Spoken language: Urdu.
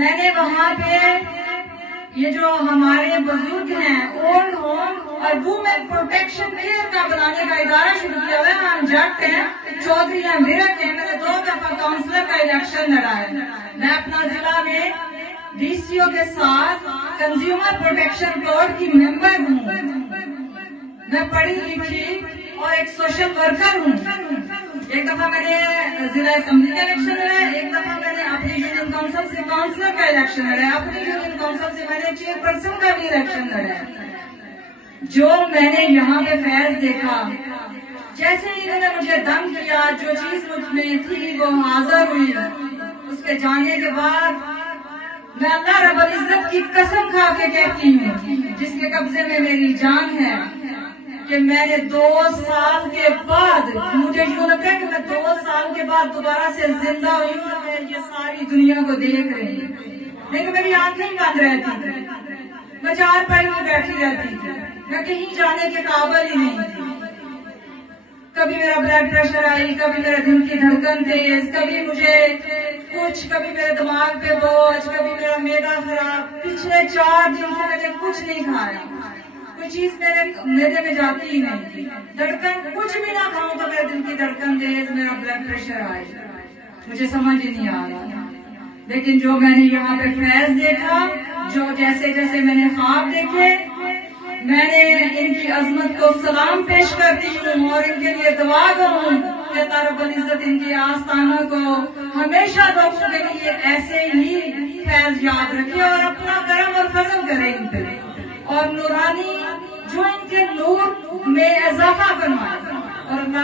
میں نے وہاں پہ یہ جو ہمارے بزرگ ہیں اولڈ ہوم اور وومن پروٹیکشن کیئر کا بنانے کا ادارہ شروع کیا ہوا ہے. ہم جٹ ہیں, چودھری ہیں, میرٹ ہیں. میں نے 2 دفعہ کاؤنسلر کا الیکشن لڑا ہے. میں اپنا ضلع میں ڈی سی او کے ساتھ کنزیومر پروٹیکشن بورڈ کی ممبر ہوں. میں پڑھی لکھی اور ایک سوشل ورکر ہوں. ایک دفعہ میں نے ضلع اسمبلی کا الیکشن لڑا ہے, ایک دفعہ میں نے اپنی یونین کونسل سے کاؤنسلر کا الیکشن لڑا ہے, اپنی یونین کونسل سے میں نے چیئرپرسن کا بھی الیکشن لڑا ہے. جو میں نے یہاں پہ فیض دیکھا, جیسے انہوں نے مجھے دم کیا, جو چیز مجھ میں تھی وہ حاضر ہوئی. اس کے جانے کے بعد میں اللہ رب العزت کی قسم کھا کے کہتی ہوں, جس کے قبضے میں میری جان ہے, کہ میں نے 2 سال کے بعد, مجھے یوں لگتا ہے کہ میں 2 سال کے بعد دوبارہ سے زندہ ہوئی ہوں. میں یہ ساری دنیا کو دیکھ رہی ہوں, لیکن میری آنکھیں ہی بند رہتی تھی. میں 4 پائی میں بیٹھی رہتی تھی, میں کہیں جانے کے قابل ہی نہیں تھی. کبھی میرا بلڈ پریشر آئی, کبھی میرا دل کی دھڑکن تیز, کبھی مجھے کچھ, کبھی میرے دماغ پہ بوجھ, کبھی میرا معدہ خراب. پچھلے 4 دن سے میں نے کچھ نہیں کھایا, کوئی چیز میرے معدے میں جاتی ہی نہیں تھی. دھڑکن کچھ بھی نہ کھاؤں تو میرے دل کی دھڑکن تیز, میرا بلڈ پریشر آئی. مجھے سمجھ ہی نہیں آ رہا. لیکن جو میں نے یہاں پہ فیض دیکھا, جو جیسے جیسے میں نے خواب دیکھے, میں نے ان کی عظمت کو سلام پیش کرتی ہوں اور ان کے لیے دعا کروں کہ اللہ رب العزت ان کی آستانوں کو ہمیشہ لوگوں کے لیے ایسے ہی فیض یاد رکھے اور اپنا کرم اور فضل کرے ان پہ, اور نورانی جو ان کے نور میں اضافہ فرمائے. اور اللہ